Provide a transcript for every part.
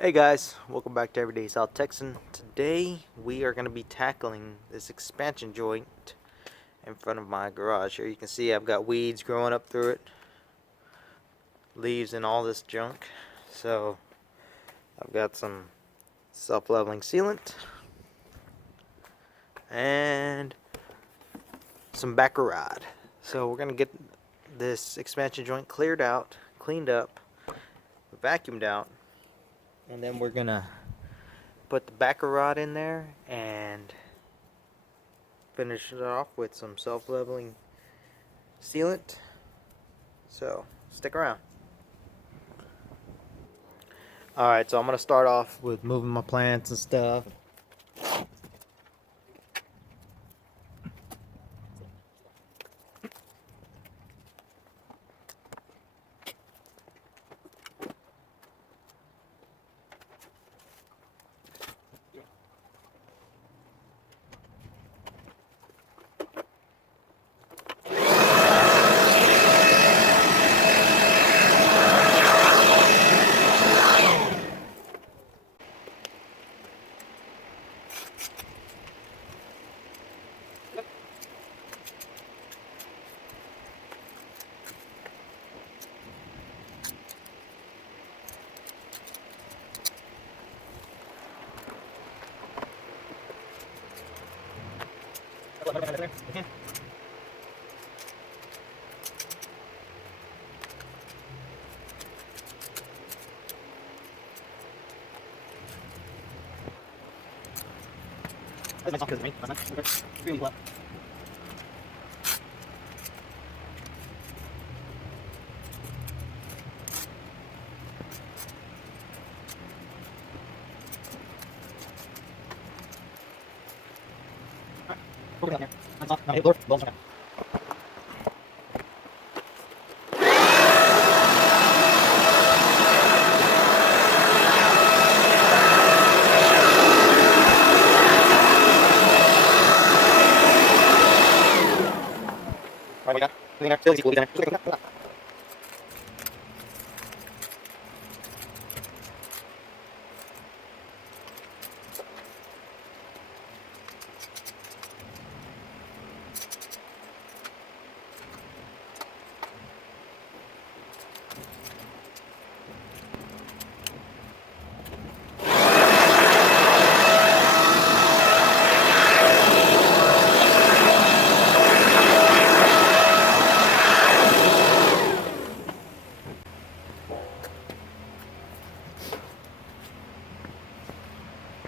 Hey guys, welcome back to Everyday South Texan. Today we are going to be tackling this expansion joint in front of my garage. Here you can see I've got weeds growing up through it, leaves and all this junk. So I've got some self-leveling sealant and some Baccarat. So we're going to get this expansion joint cleared out, cleaned up, vacuumed out, and then we're going to put the Baccarat in there and finish it off with some self-leveling sealant. So stick around. Alright, so I'm going to start off with moving my plants and stuff.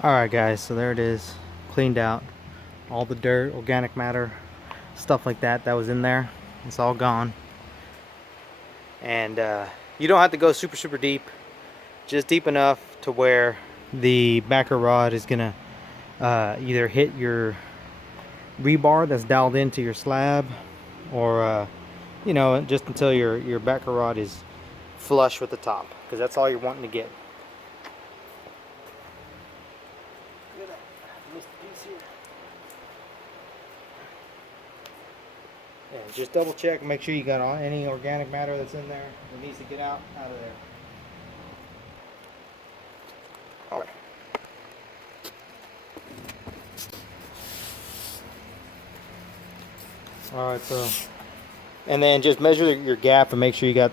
Alright guys, so there it is, cleaned out. All the dirt, organic matter, stuff like that was in there. It's all gone. And you don't have to go super deep, just deep enough to where the backer rod is gonna either hit your rebar that's dialed into your slab, or you know, just until your backer rod is flush with the top, because that's all you're wanting to get. Look at that, I missed a piece here. Yeah, just double check, make sure you got any organic matter that's in there that needs to get out of there. Alright. Alright, so, and then just measure your gap and make sure you got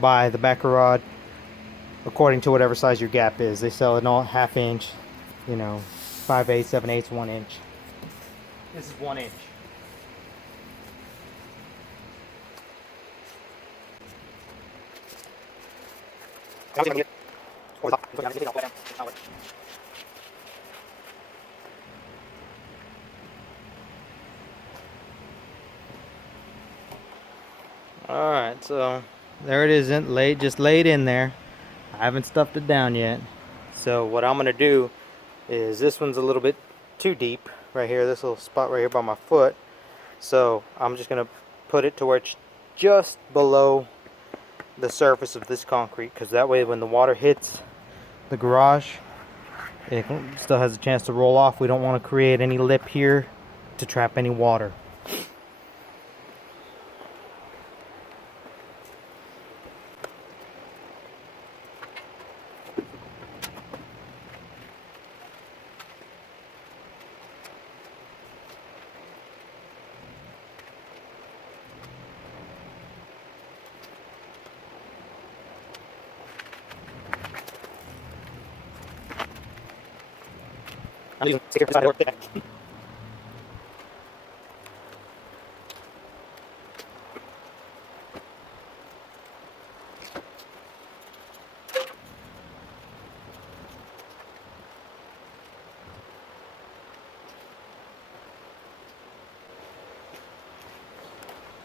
by the backer rod according to whatever size your gap is. They sell it all ½ inch, you know, 5/8, 7/8, 1 inch. This is 1 inch. Alright, so there it is, just laid in there. I haven't stuffed it down yet. So what I'm gonna do is, this one's a little bit too deep right here, this little spot right here by my foot. So I'm just gonna put it to where it's just below the surface of this concrete, because that way when the water hits the garage, it still has a chance to roll off. We don't want to create any lip here to trap any water.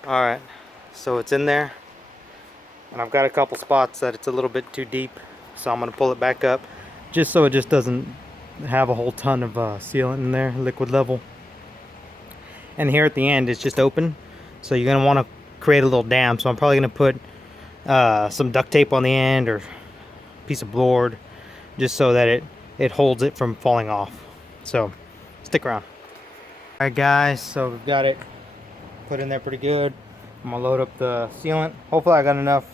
Alright, so it's in there, and I've got a couple spots that it's a little bit too deep, so I'm going to pull it back up just so it just doesn't have a whole ton of sealant in there, liquid level. And here at the end it's just open, so you're going to want to create a little dam, so I'm probably going to put some duct tape on the end or a piece of board just so that it holds it from falling off. So stick around. Alright guys, so we've got it put in there pretty good. I'm gonna load up the sealant. Hopefully I got enough.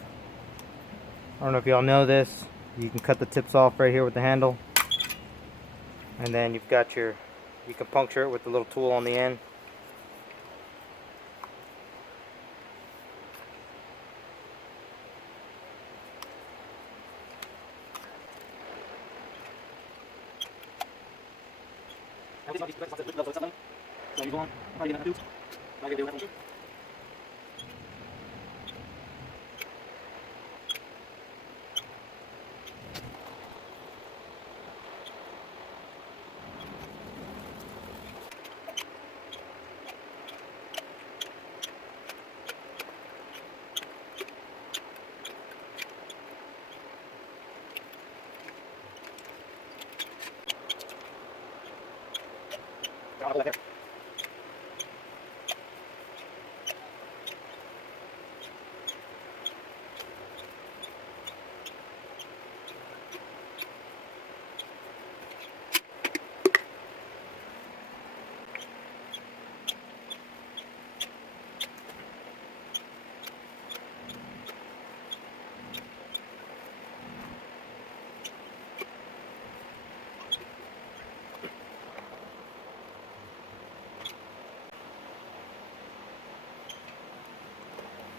I don't know if y'all know this. You can cut the tips off right here with the handle. And then you've got you can puncture it with the little tool on the end.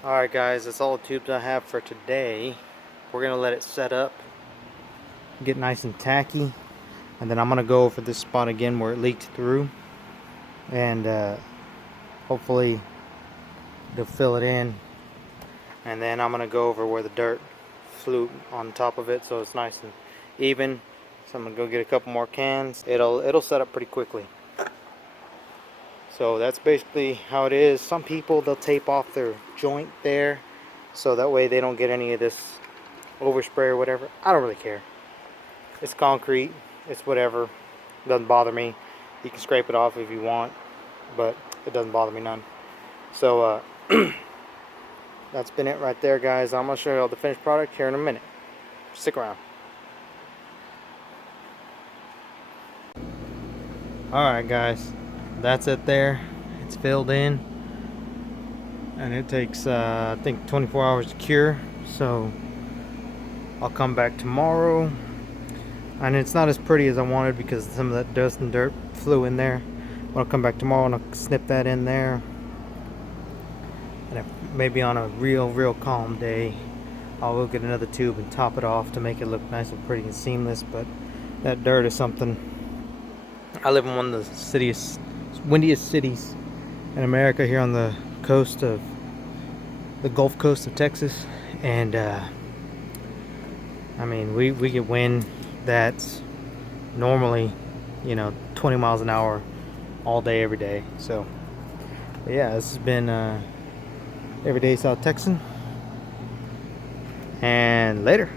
Alright guys, that's all the tubes I have for today. We're going to let it set up, get nice and tacky, and then I'm going to go over this spot again where it leaked through, and hopefully they'll fill it in, and then I'm going to go over where the dirt flew on top of it so it's nice and even. So I'm going to go get a couple more cans. It'll set up pretty quickly. So that's basically how it is. Some people, they'll tape off their joint there so that way they don't get any of this overspray or whatever. I don't really care. It's concrete, it's whatever. It doesn't bother me. You can scrape it off if you want, but it doesn't bother me none. So that's been it right there, guys. I'm gonna show you all the finished product here in a minute. Stick around. Alright guys, that's it there. It's filled in, and it takes I think 24 hours to cure, so I'll come back tomorrow. And it's not as pretty as I wanted because some of that dust and dirt flew in there, but I'll come back tomorrow and I'll snip that in there, and if maybe on a real calm day I'll go get another tube and top it off to make it look nice and pretty and seamless. But that dirt is something. I live in one of the windiest cities in America, here on the coast of the Gulf Coast of Texas, and I mean we get wind that's normally 20 miles an hour all day every day. So yeah, this has been Everyday South Texan, and later.